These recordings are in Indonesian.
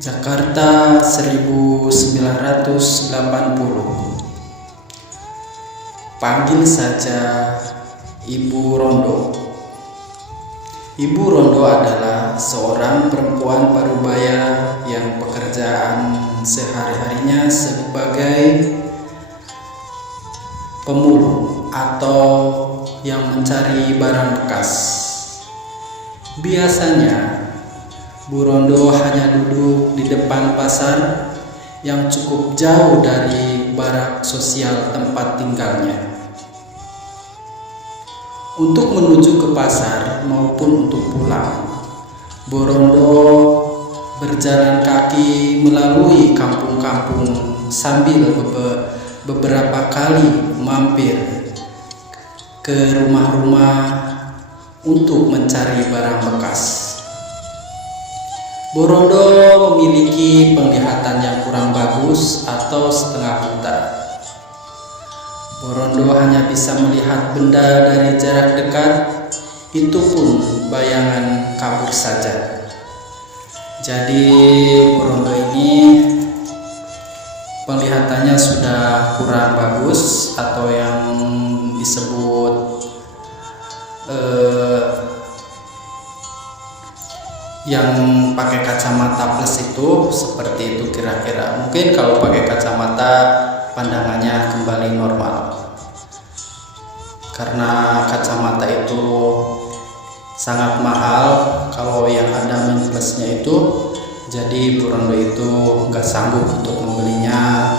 Jakarta 1980. Panggil saja Ibu Rondo. Ibu Rondo adalah seorang perempuan parubaya yang pekerjaan sehari-harinya sebagai pemulung atau yang mencari barang bekas. Biasanya Bu Rondo hanya duduk di depan pasar yang cukup jauh dari barak sosial tempat tinggalnya. Untuk menuju ke pasar maupun untuk pulang, Bu Rondo berjalan kaki melalui kampung-kampung sambil beberapa kali mampir ke rumah-rumah untuk mencari barang bekas. Bu Rondo memiliki penglihatan yang kurang bagus atau setengah buta. Bu Rondo hanya bisa melihat benda dari jarak dekat, itu pun bayangan kabur saja. Jadi Bu Rondo ini penglihatannya sudah kurang bagus atau yang disebut yang pakai kacamata plus itu seperti itu kira-kira. Mungkin kalau pakai kacamata pandangannya kembali normal, karena kacamata itu sangat mahal. Kalau yang ada min plusnya itu, jadi Bu Rondo itu nggak sanggup untuk membelinya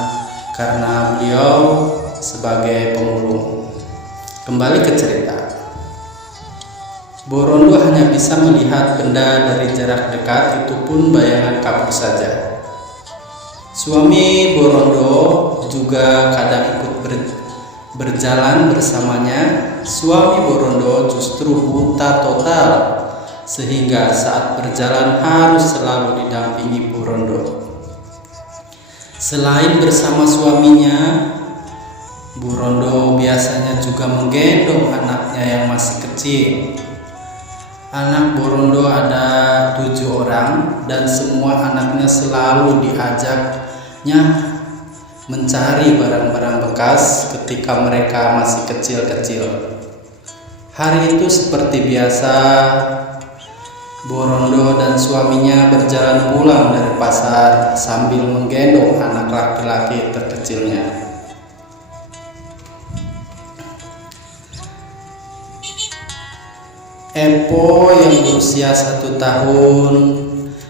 karena beliau sebagai pemulung. Kembali ke cerita, Bu Rondo hanya bisa melihat benda dari jarak dekat, itu pun bayangan kabur saja. Suami Bu Rondo juga kadang ikut berjalan bersamanya. Suami Bu Rondo justru buta total, sehingga saat berjalan harus selalu didampingi Bu Rondo. Selain bersama suaminya, Bu Rondo biasanya juga menggendong anaknya yang masih kecil. Anak Bu Rondo ada 7 orang dan semua anaknya selalu diajaknya mencari barang-barang bekas ketika mereka masih kecil-kecil. Hari itu seperti biasa, Bu Rondo dan suaminya berjalan pulang dari pasar sambil menggendong anak laki-laki terkecilnya. Epo yang berusia 1 tahun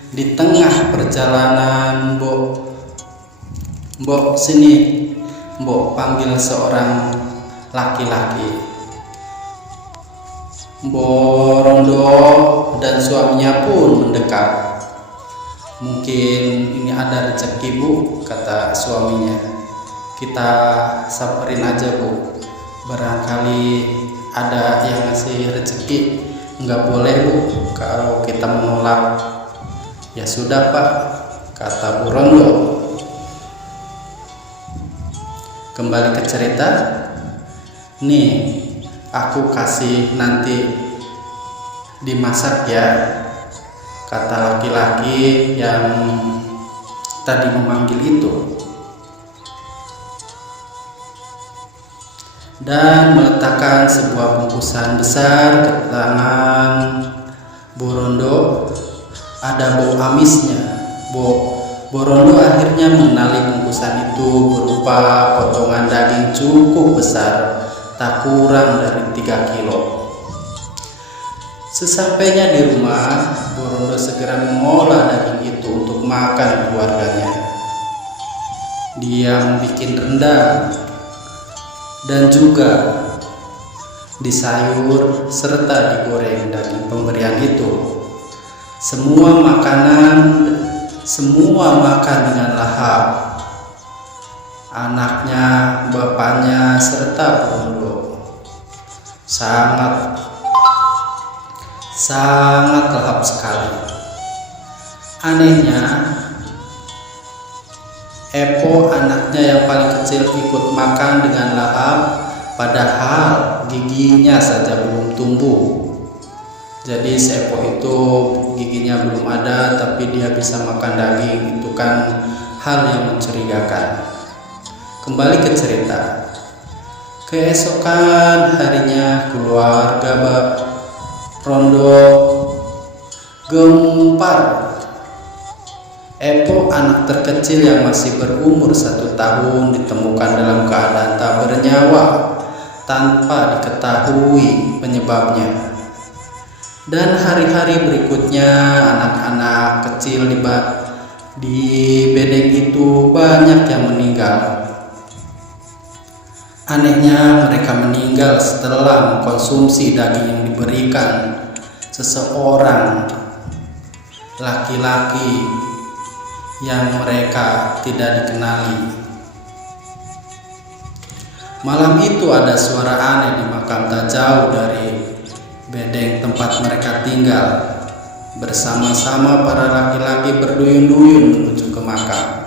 di tengah perjalanan, Mbok sini, Mbok panggil seorang laki-laki. Mbok Rondo dan suaminya pun mendekat. Mungkin ini ada rezeki Bu, kata suaminya. Kita samperin aja Bu, barangkali ada yang ngasih rezeki. Enggak boleh Bu, kalau kita menolak. Ya sudah Pak, kata Bu Rondo. Kembali ke cerita. Nih, aku kasih nanti dimasak ya, kata laki-laki yang tadi memanggil itu, dan meletakkan sebuah bungkusan besar ke tangan Bu Rondo. Ada bau amisnya. Bu Rondo akhirnya mengenali bungkusan itu berupa potongan daging cukup besar, tak kurang dari 3 kilo. Sesampainya di rumah, Bu Rondo segera mengolah daging itu untuk makan keluarganya. Dia membuat rendang dan juga disayur serta digoreng daging pemberian itu. Semua makan dengan lahap. Anaknya, bapaknya serta Bu Rondo sangat lahap sekali. Anehnya, Epo anaknya yang paling kecil ikut makan dengan lahap, padahal giginya saja belum tumbuh. Jadi si Epok itu giginya belum ada tapi dia bisa makan daging. Itu kan hal yang mencurigakan. Kembali ke cerita. Keesokan harinya keluarga Rondo gempar. Epok, anak terkecil yang masih berumur 1 tahun, ditemukan dalam keadaan tak bernyawa tanpa diketahui penyebabnya. Dan hari-hari berikutnya anak-anak kecil di bedeng itu banyak yang meninggal. Anehnya mereka meninggal setelah mengkonsumsi daging yang diberikan seseorang laki-laki yang mereka tidak dikenali. Malam itu ada suara aneh di makam tak jauh dari bedeng tempat mereka tinggal. Bersama-sama para laki-laki berduyun-duyun menuju ke makam.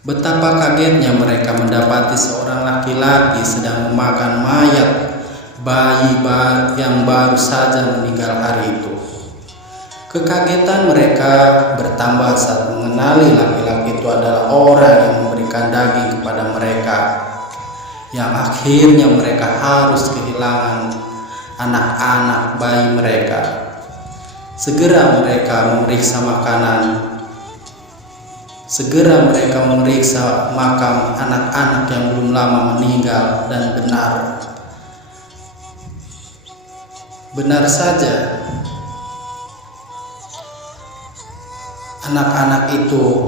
Betapa kagetnya mereka mendapati seorang laki-laki sedang memakan mayat bayi yang baru saja meninggal hari itu. Kekagetan mereka bertambah saat mengenali laki-laki itu adalah orang yang memberikan daging kepada mereka, yang akhirnya mereka harus kehilangan anak-anak bayi mereka. Segera mereka memeriksa makam anak-anak yang belum lama meninggal, dan benar saja anak-anak itu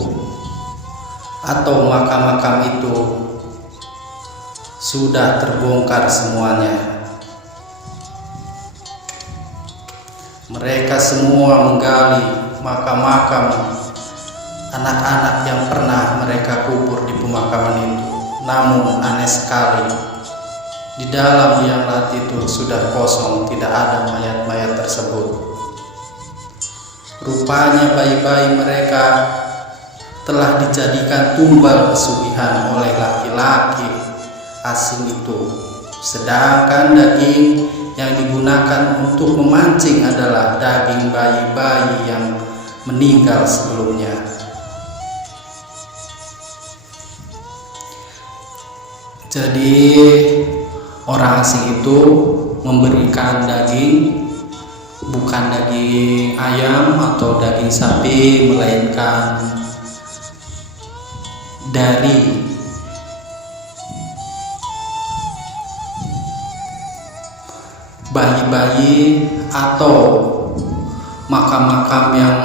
atau makam-makam itu sudah terbongkar semuanya. Mereka semua menggali makam-makam anak-anak yang pernah mereka kubur di pemakaman itu. Namun aneh sekali, di dalam liang lahat itu sudah kosong, tidak ada mayat-mayat tersebut. Rupanya bayi-bayi mereka telah dijadikan tumbal pesugihan oleh laki-laki asing itu. Sedangkan daging yang digunakan untuk memancing adalah daging bayi-bayi yang meninggal sebelumnya. Jadi orang asing itu memberikan daging, bukan daging ayam atau daging sapi, melainkan dari bayi-bayi atau makam-makam yang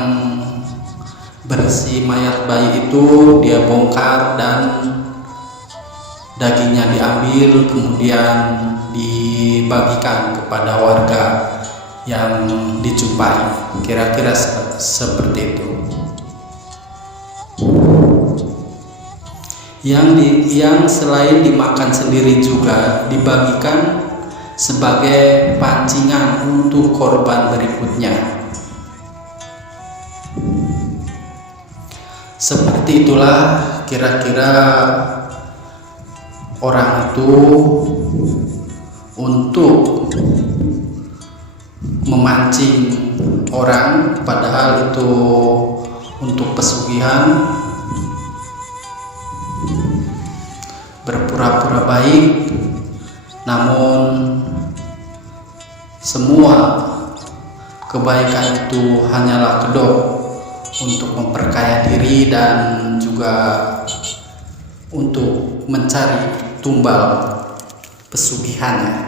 berisi mayat bayi itu dia bongkar dan dagingnya diambil, kemudian dibagikan kepada warga yang dijumpai. Kira-kira seperti itu. Yang selain dimakan sendiri juga dibagikan sebagai pancingan untuk korban berikutnya. Seperti itulah kira-kira orang itu untuk memancing orang, padahal itu untuk pesugihan, berpura-pura baik, namun semua kebaikan itu hanyalah kedok untuk memperkaya diri dan juga untuk mencari tumbal pesugihannya.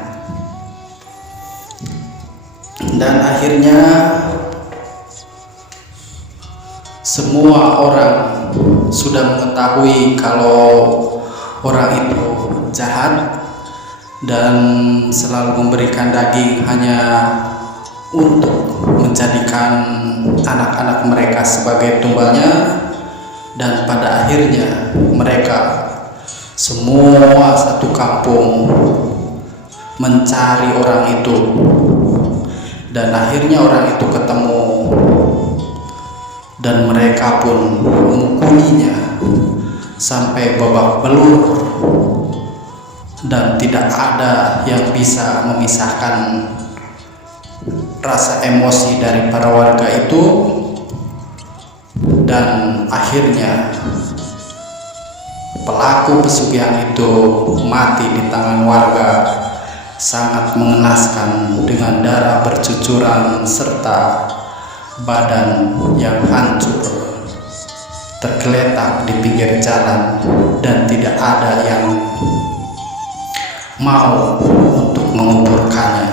Dan akhirnya semua orang sudah mengetahui kalau orang itu jahat dan selalu memberikan daging hanya untuk menjadikan anak-anak mereka sebagai tumbalnya. Dan pada akhirnya mereka semua satu kampung mencari orang itu, dan akhirnya orang itu ketemu dan mereka pun memukulinya sampai babak belur, dan tidak ada yang bisa memisahkan rasa emosi dari para warga itu, dan akhirnya pelaku pesugihan itu mati di tangan warga. Sangat mengenaskan dengan darah bercucuran serta badan yang hancur tergeletak di pinggir jalan, dan tidak ada yang mau untuk menguburkannya.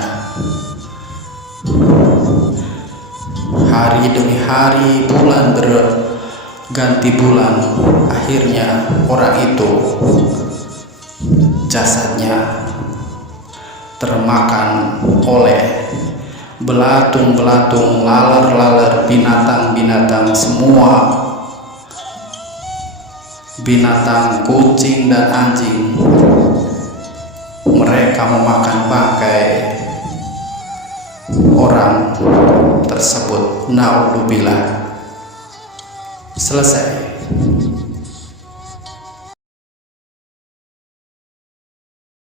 Hari demi hari, bulan berganti bulan, akhirnya orang itu jasadnya termakan oleh belatung-belatung, laler-laler, binatang-binatang semua, binatang, kucing dan anjing. Mereka memakan bangkai orang tersebut. Naudzubillah. Selesai.